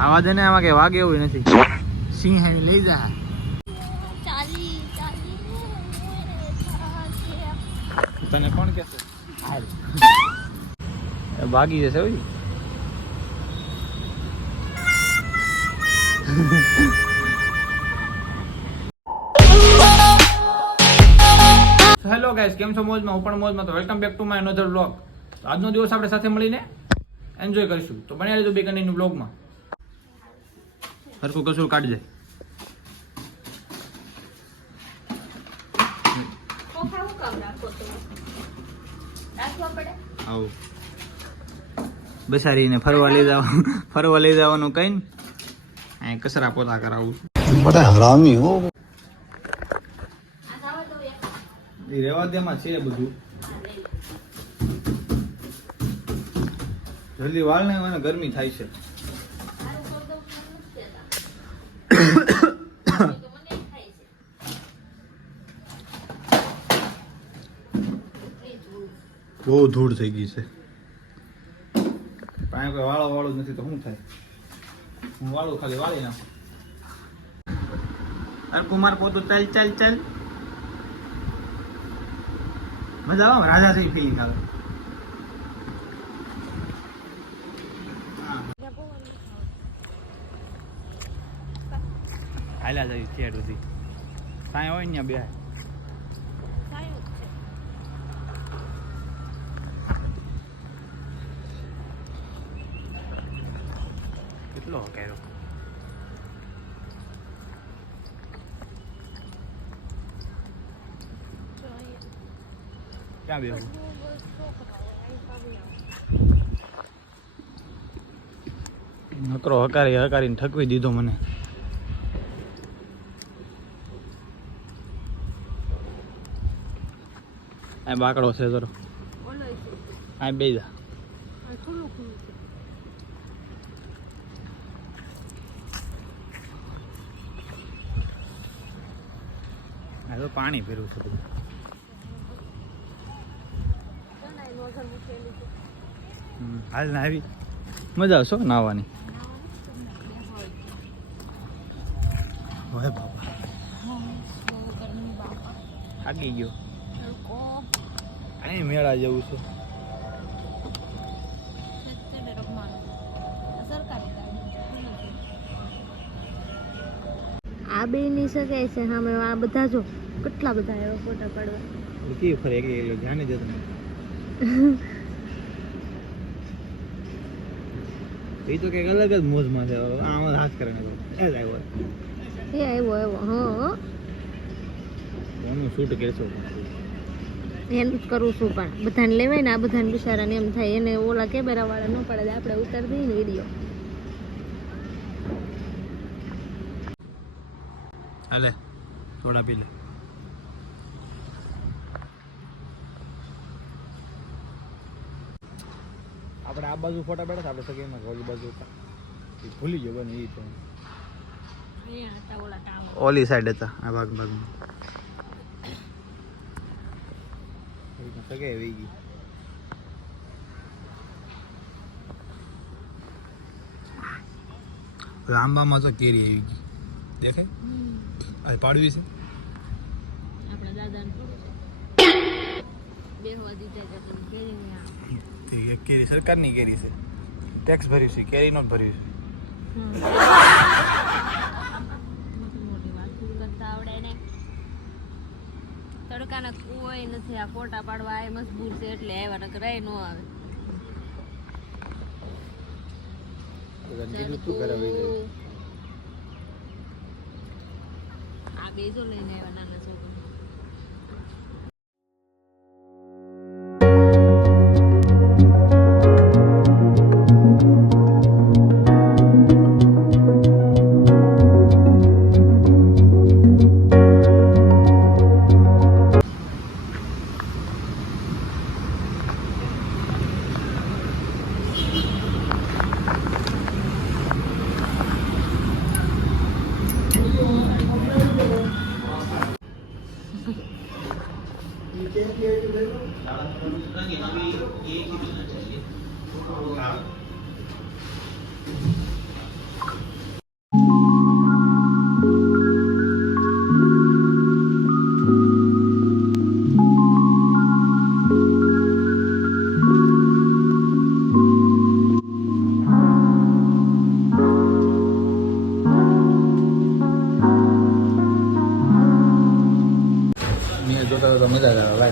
આવા દે ને, આમાં કઈ વાગે એવું નથી. સિંહ લઈ જા. તને કોણ કહેશે? હાલ ભાગી જશે ભાઈ. હેલો ગાઈસ, કેમ છો? મોજમાં? હું પણ મોજમાં. તો welcome back to my another vlog. આજનો દિવસ આપણે સાથે મળીને એન્જોય કરીશું, તો બન્યા રહેજો બે કન્ટિન્યુ વ્લોગમાં. હરખું કસુર કાઢજે. આવું બસારીને ફરવા લઈ જવાનું કઈ ને કચરા પોતા કરાવું. બડા હરામી હો. એ રેવા દેમાં છે બધું. જલ્દી વાળ ને મને ગરમી થાય છે. બહુ ધૂળ થઈ ગઈ છે. પાણી કોઈ વાળું નથી તો શું થાય? હું વાળું ખાલી વાળી નાખું. અરે કુમાર પોતું ચાલ મજા આવે. રાજા છે ફીલિંગ આવે. હાલ્યા જાય થિયેટર સુધી. કાંઈ હોય ને બે કેટલો કર્યો. ક્યાં બેહું? નકરો હકારીને ઠકવી દીધો મને. આ બાકડો છે જરો. આ બે જા. આ તો પાણી પીરું છે બધું. હાલ ને આવી મજા આવશે નાવાની. હવે બાપા થાકી ગયો. અહીં મેળા જેવું છે. આ બે ની શકાય છે સામે. આ બધા જો કેટલા બધા એવા ફોટા પાડવા. કે ફરે કે ધ્યાન જ નથી. એ તો કઈક અલગ જ મોજમાં છે. આમ હાથ કરે ને આવ્યો હા એનું શૂટ કરશો. એનું જ કરું છું, પણ બધાને લેવાય ને. આ બધાને બિચારાને એમ થાય એને ઓલા કેમેરા વાળા ન પડે, આપણે ઉતારી દઈએ ને વિડીયો. હાલે થોડા પી લે. આપણે આ બાજુ ફોટા બેઠા આપણે સગીમાં ઓલી બાજુ ભૂલી ગયો બને. એ તો ઓલી સાઈડ હતા. આ ભાગમાં સગે આવી ગઈ. લાંબામાં તો કેરી આવી ગઈ દેખે. આ પાડવી છે આપણા દાદાને બેહવા દીધા છે કેરી. કેરી સરકારની કેરી છે. ટેક્સ ભર્યું છે, કેરી નોટ ભર્યું છે. મોટી વાત કરતા આવડે ને. તડકાના કોઈ નથી. આ ફોટા પાડવા આ મજબૂર છે એટલે આવ્યા, નકર રહી ન આવે. આ બે જો લઈને આવ્યા નાના છોકરા.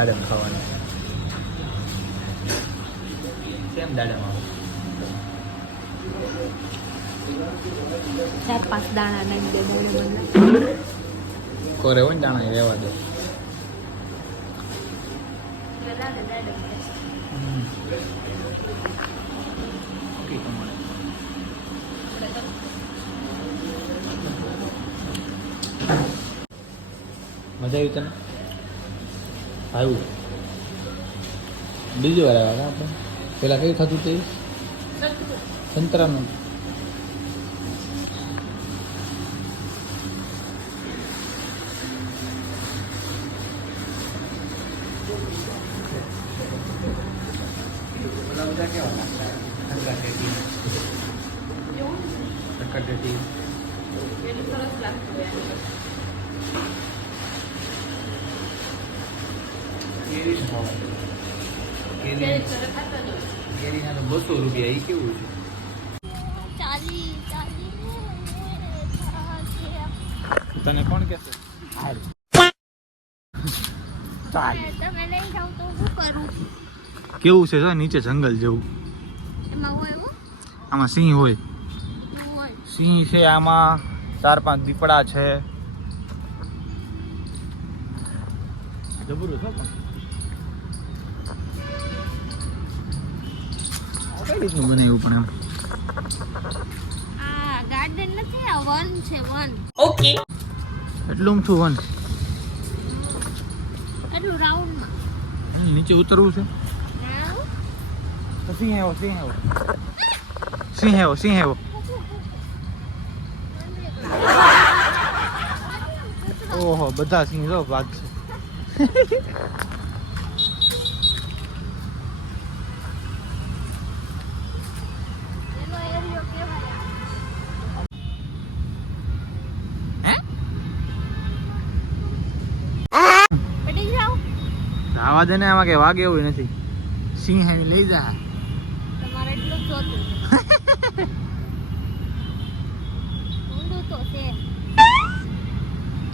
દાડમ ખાવાની કેમ દાડમ આવે 4-5 દાણા નાખી દે દાણા કોરે હોય ને દાણા રહેવા દે મજા આવી તને આવ્યું બીજી વાર આવ્યા આપણે પેલા કયું થતું તે સંતરાનું કેરીના તો 200 રૂપિયા એ કેવું છે તને કોણ કહેશે તમે લઈ જાવ તો શું કરું કેવું છે જો નીચે જંગલ જેવું એમાં હોય એવું આમાં સિંહ હોય હોય સિંહ છે આમાં 4-5 દીપડા છે જબરું છો પણ કઈ રીતનું બનાવ્યું પણ એમ આ ગાર્ડન નથી આ વન છે વન ઓકે એટલું છું વન એટલું રાઉન્ડ માં નીચે ઉતરવું છે તો સિંહ આવ્યો સિંહ આવ્યો સિંહ આવ્યો સિંહ આવ્યો ઓહો બધા સિંહ જો ભાગ છે એનો એરિયો કેવાય પડી જાવ આવા દે ને આમાં કઈ વાગે એવું નથી સિંહ હે લઈ જા તમારે એટલું જ જોતું ઊંધું તો છે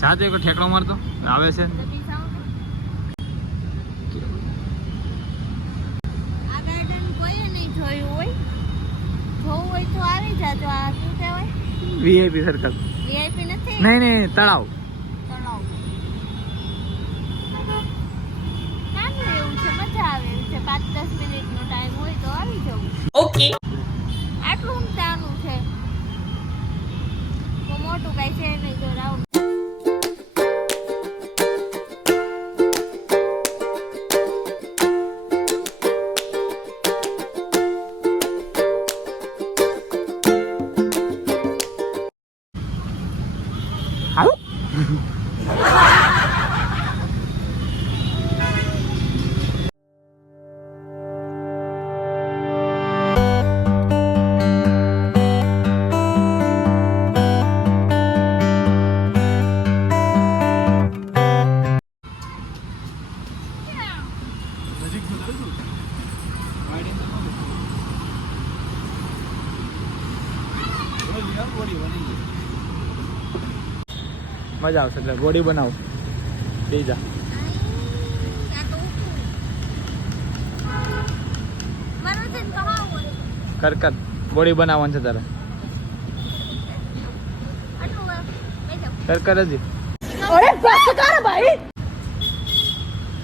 જાતે એક ઠેકડો મારતો આવે છે દબી જાવ આ ગાર્ડન કોઈએ નહીં જોયું હોય જોવું હોય તો આવી જાજો આ શું કહેવાય વીઆઈપી સર્કલ વીઆઈપી નથી નહીં નહીં તળાવ તળાવ નાનું એવું છે મજા આવે એવું છે 5-10 મિનિટનો ટાઈમ હોય તો આવી જવું ઓકે આટલું ઊંચાનું છે તો મોટું કાંઈ છે નહીં તો રાઉન્ડ આવું મજા આવશે એટલે બોડી બનાવો બે જા કર બોડી બનાવવાનું છે તારે કર હજી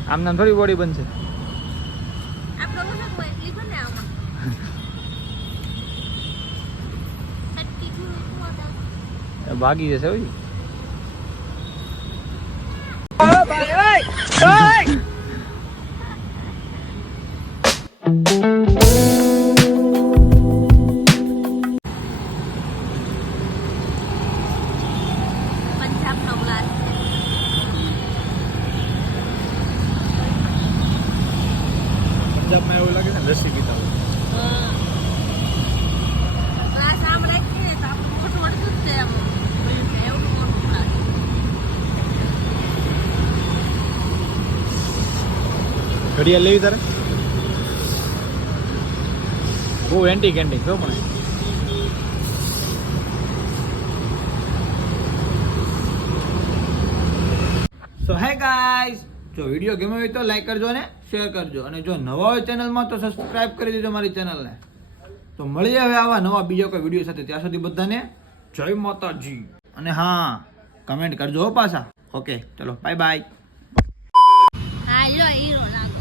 આમ નામ થોડી બોડી બનશે ભાગી જશે હોય પંજાબનો ગ્લાસ છે પંજાબમાં એવું લાગે છે ને લસ્સી પીતા હોય ગ્લાસ આમ રાખીએ ને તો આપણું મોટું અડધું જ છે એમ એવું મોટું ગ્લાસ ઘડિયાળ લેવી તારે બહુ એન્ટી કેન્ટી જો પણ સો હે ગાઈસ જો વિડીયો ગમ્યો હોય તો લાઈક કરજો અને શેર કરજો, અને જો નવા હોય ચેનલમાં તો સબસ્ક્રાઇબ કરી દેજો મારી ચેનલને. તો મળીએ હવે આવા નવા બીજો કોઈ વિડીયો સાથે. ત્યાં સુધી બધાને જય માતાજી. અને હા, કમેન્ટ કરજો હો પાછા. ઓકે, ચલો બાય બાય. હા લો હીરો લાગો.